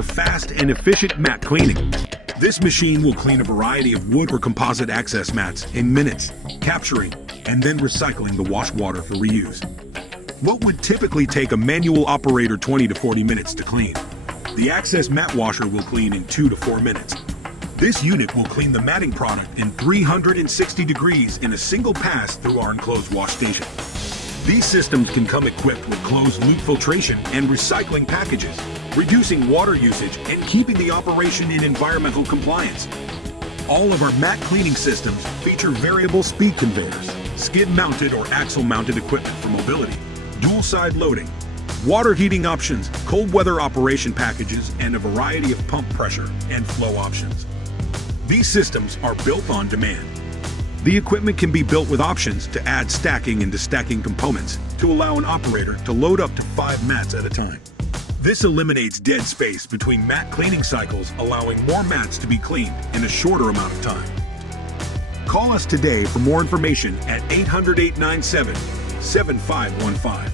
for fast and efficient mat cleaning. This machine will clean a variety of wood or composite access mats in minutes, capturing and then recycling the wash water for reuse. What would typically take a manual operator 20 to 40 minutes to clean, the access mat washer will clean in 2 to 4 minutes. This unit will clean the matting product in 360 degrees in a single pass through our enclosed wash station. These systems can come equipped with closed-loop filtration and recycling packages, reducing water usage and keeping the operation in environmental compliance. All of our mat cleaning systems feature variable speed conveyors, skid-mounted or axle-mounted equipment for mobility, dual-side loading, water heating options, cold weather operation packages, and a variety of pump pressure and flow options. These systems are built on demand. The equipment can be built with options to add stacking and destacking components to allow an operator to load up to 5 mats at a time. This eliminates dead space between mat cleaning cycles, allowing more mats to be cleaned in a shorter amount of time. Call us today for more information at 800-897-7515.